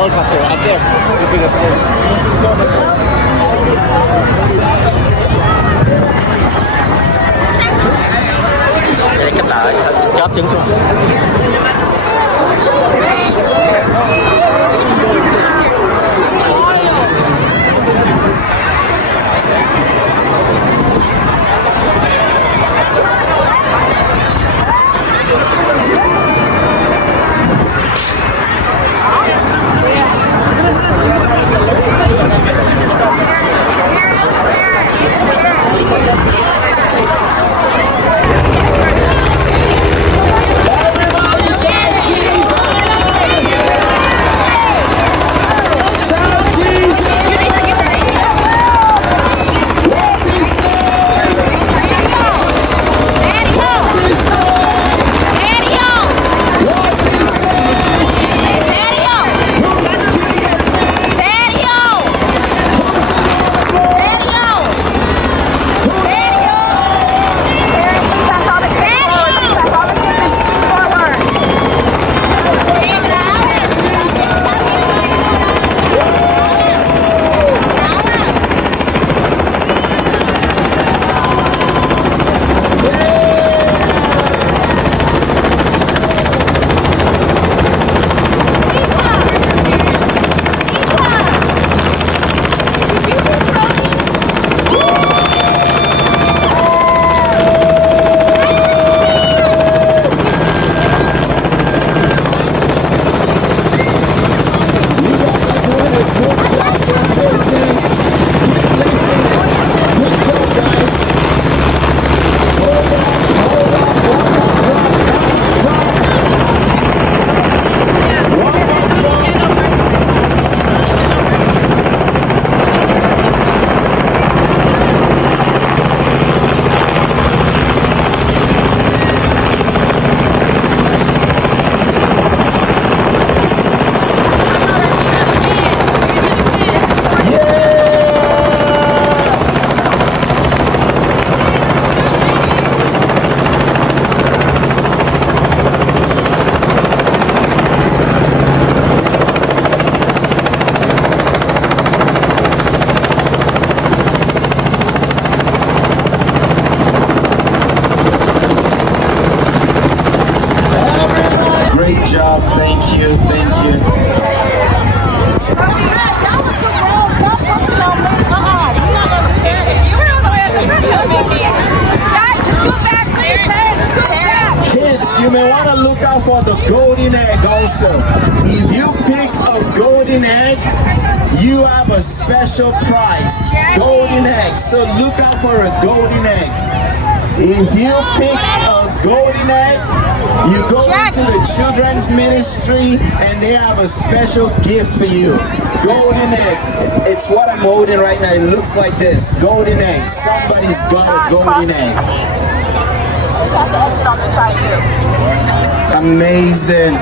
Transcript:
helicopter up there. The big Đây cái tờ chóp trứng xuống. Great job, thank you, thank you. Kids, you may want to look out for the golden egg also. If you pick a golden egg, you have a special prize. Golden egg, so look out for a golden egg. If you pick a golden egg, you go into the children's ministry and they have a special gift for you. Golden egg. It's what I'm holding right now. It looks like this. Golden egg. Somebody's got a golden egg. Amazing.